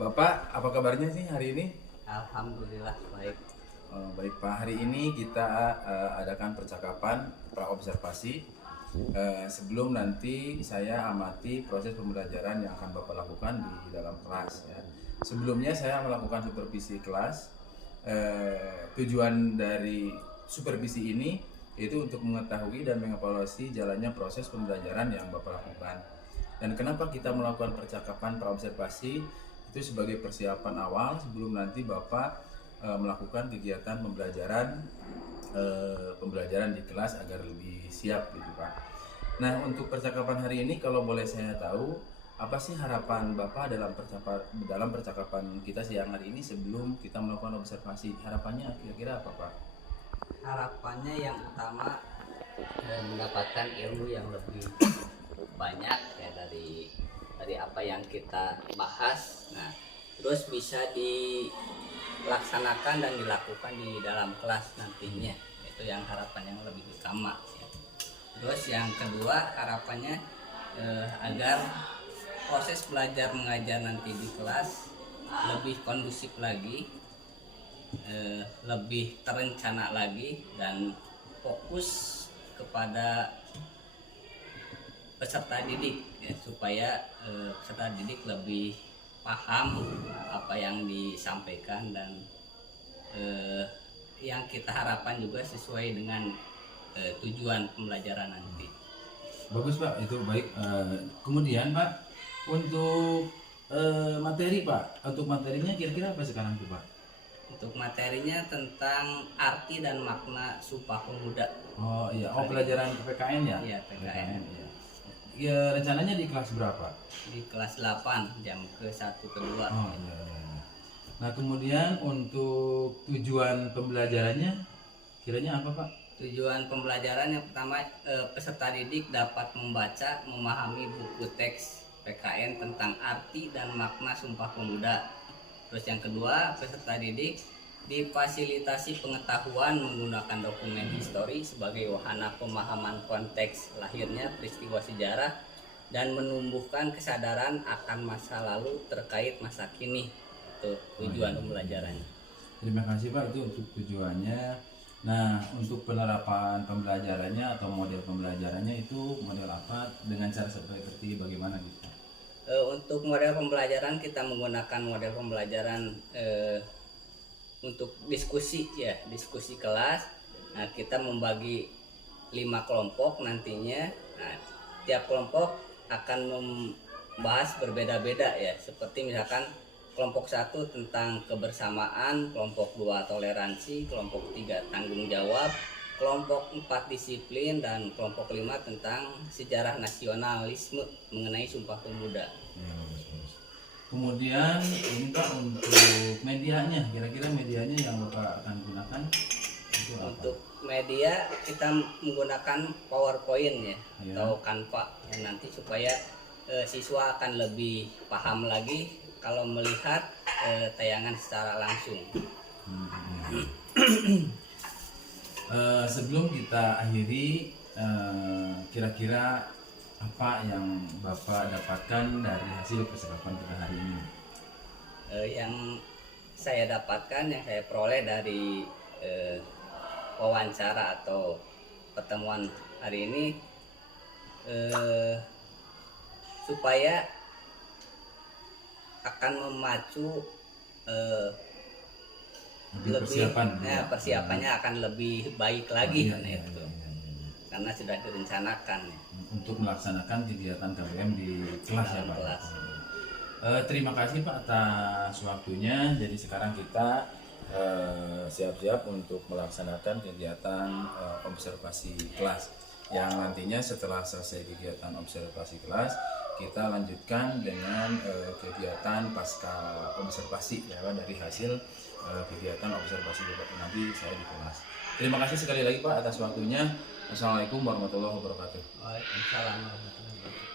Bapak, apa kabarnya sih hari ini? Alhamdulillah baik. Baik Pak, hari ini kita adakan percakapan praobservasi sebelum nanti saya amati proses pembelajaran yang akan Bapak lakukan di dalam kelas ya. Sebelumnya saya melakukan supervisi kelas. Tujuan dari supervisi ini yaitu untuk mengetahui dan mengevaluasi jalannya proses pembelajaran yang Bapak lakukan. Dan kenapa kita melakukan percakapan praobservasi? Itu sebagai persiapan awal sebelum nanti Bapak melakukan kegiatan pembelajaran di kelas agar lebih siap gitu Pak. Nah, untuk percakapan hari ini kalau boleh saya tahu, apa sih harapan Bapak dalam percakapan kita siang hari ini sebelum kita melakukan observasi? Harapannya kira-kira apa Pak? Harapannya yang utama mendapatkan ilmu yang lebih banyak ya dari apa yang kita bahas. Nah, terus bisa dilaksanakan dan dilakukan di dalam kelas nantinya. Itu yang harapan yang lebih utama ya. Terus yang kedua harapannya agar proses belajar mengajar nanti di kelas lebih kondusif lagi, lebih terencana lagi, dan fokus kepada peserta didik ya, supaya peserta didik lebih paham apa yang disampaikan dan yang kita harapkan juga sesuai dengan tujuan pembelajaran nanti. Bagus Pak, itu baik. Kemudian Pak, untuk materi Pak, untuk materinya kira-kira apa sekarang tuh Pak? Untuk materinya tentang arti dan makna Sumpah Pemuda. Oh iya, pelajaran PPKN ya? Iya, PKN. Iya. Ya, rencananya di kelas berapa? Di kelas 8 jam ke-1 ke-2. Oh iya, iya. Nah, kemudian untuk tujuan pembelajarannya kiranya apa Pak? Tujuan pembelajaran yang pertama, peserta didik dapat membaca, memahami buku teks PKN tentang arti dan makna Sumpah Pemuda. Terus yang kedua, peserta didik difasilitasi pengetahuan menggunakan dokumen histori sebagai wahana pemahaman konteks lahirnya peristiwa sejarah dan menumbuhkan kesadaran akan masa lalu terkait masa kini. Itu tujuan pembelajarannya. Terima kasih Pak, itu untuk tujuannya. Nah, untuk penerapan pembelajarannya atau model pembelajarannya itu model apa, dengan cara seperti bagaimana gitu? Untuk model pembelajaran kita menggunakan model pembelajaran untuk diskusi ya, diskusi kelas. Nah, kita membagi 5 kelompok nantinya. Nah, tiap kelompok akan membahas berbeda-beda ya, seperti misalkan kelompok 1 tentang kebersamaan, kelompok 2 toleransi, kelompok 3 tanggung jawab, kelompok 4 disiplin, dan kelompok 5 tentang sejarah nasionalisme mengenai Sumpah Pemuda. Ya, bagus. Kemudian ini Pak, untuk medianya, kira-kira medianya yang Bapak akan gunakan itu apa? Untuk media kita menggunakan PowerPoint ya, atau Canva ya, nanti supaya siswa akan lebih paham lagi kalau melihat tayangan secara langsung. Sebelum kita akhiri, kira-kira apa yang Bapak dapatkan dari hasil percakapan kita hari ini? Yang saya dapatkan, yang saya peroleh dari wawancara atau pertemuan hari ini, supaya akan memacu persiapannya akan lebih baik lagi karena sudah direncanakan untuk melaksanakan kegiatan KBM di kelas ya Pak. Terima kasih Pak atas waktunya. Jadi sekarang kita siap-siap untuk melaksanakan kegiatan observasi kelas, yang nantinya setelah selesai kegiatan observasi kelas kita lanjutkan dengan kegiatan pasca observasi ya Pak, dari hasil kegiatan observasi nanti saya di kelas. Terima kasih sekali lagi Pak atas waktunya. Assalamualaikum warahmatullahi wabarakatuh. Waalaikumsalam warahmatullahi wabarakatuh.